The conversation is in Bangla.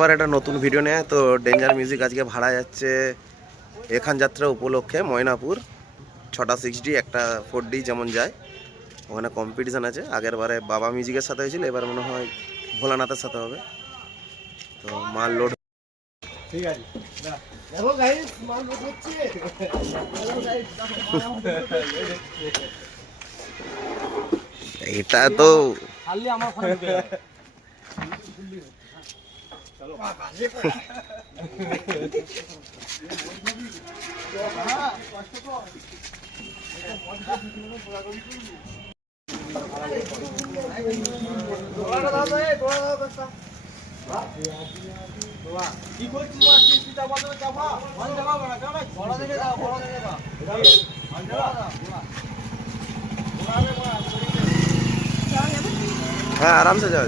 আবার একটা নতুন ভিডিও নিয়ে তো ডেঞ্জার মিউজিক আজকে ভাড়া যাচ্ছে এখান যাত্রা উপলক্ষে ময়নাপুর 6টা 6D একটা 4D যেমন যায় ওখানে কম্পিটিশান আছে। আগের বারে বাবা মিউজিকের সাথে হয়েছিল, এবার মনে হয় ভোলানাথের সাথে হবে। তো মাল লোড ঠিক আছে। দেখো গাইস মাল লোড হচ্ছে। এটা তো খালি আমার ফোনে ঢুকে যাবে। চলো বাজে কষ্ট তো দোড়াটা দাও এই দোড়া দাও কষ্ট দোড়া কি করছিস মাসি সিটা বাজারে চাপা মান চালাও না কেন বড় দেখে দাও মান চালাও না দোড়া হ্যাঁ आराम से जाओ।